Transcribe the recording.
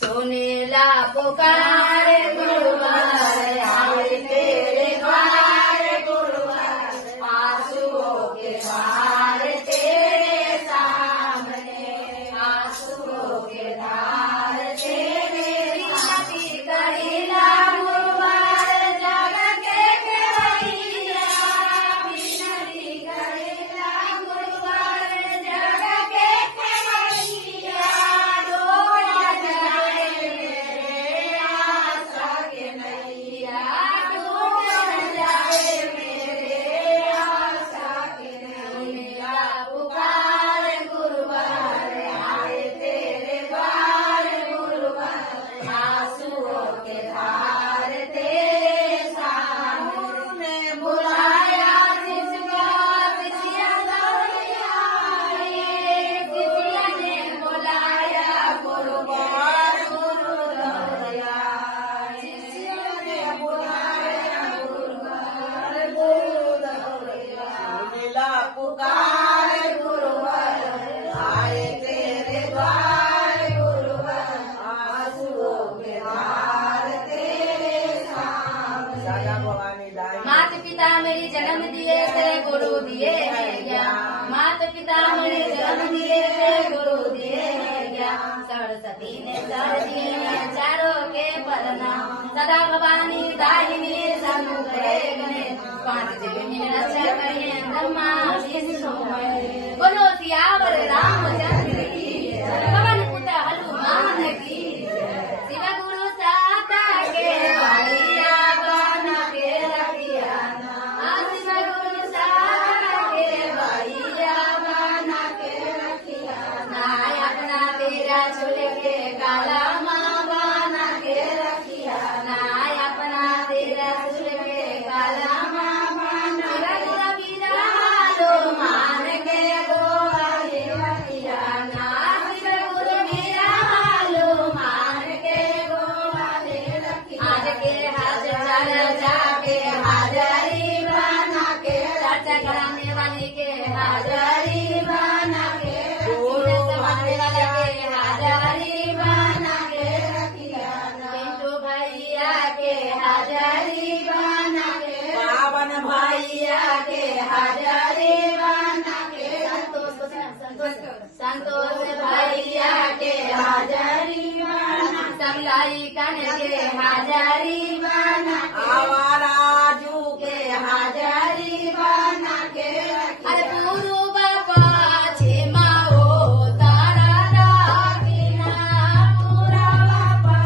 सुनीला पुकारे गुरुवार आए तेरे द्वार गुरुवार आंसुओं के धार तेरे सामने आंसुओं के धार तेरे विनती करीला गुरुवार जग के केवैया विनती करीला गुरुवार जग के केवैया डोला जाए मेरे आशा के नैया डोला जाए मेरे आशा के नैया पुकार गुरुवार आए तेरे द्वार गुरुवार आंसुओं के धार तेरे सामने बुलाया किसका किसिया दौड़िया किसिया ने बुलाया गुरुवार गुरु दौड़िया किसिया ने बुलाया गुरुवार गुरु दौड़िया सुनीला पुकार गुरुवार आए तेरे द्वार गुरुवार आंसुओं के धार तेरे सामने दादा भवानी दाई माता पिता मेरी जन्म दिए थे गुरु दिए हैं ज्ञान माता पिता मेरे जन्म दिए थे गुरु दिए हैं ज्ञान सरस्वती ने सर दिए हैं चारों के परनाम सदा भवानी दाहिनी सन्मुख गणे पांच जीवन में रक्षा करिए ब्रह्मा विष्णु महेश बोलो सियावर रामचंद्र की जय पवन पुत्र हनुमान की जय शिव गुरु साता के बढ़िया बना के रखिया शिव गुरु साता के बढ़िया बना के रखिया अपना तेरा चुल के काला माँ बना के रखिया अपना तेरा चुल के काला माँ बना रघुवीरा लो मान के गोवाले रखिया शिव गुरु वीरा लो मान के गोवाले रखिया आज के हाजर जाके हाजरी बना के चर्चा कराने वाली के हाजरी बना के रखिया समाने वाले के हाजरी बना के रखिया पिंटू भैया के हाजरी बना के पावन भैया के हाजरी बना के संतोष भैया के हाजरी बना संगाई कन के हाजरी बना आवाराजू के हाजरी बना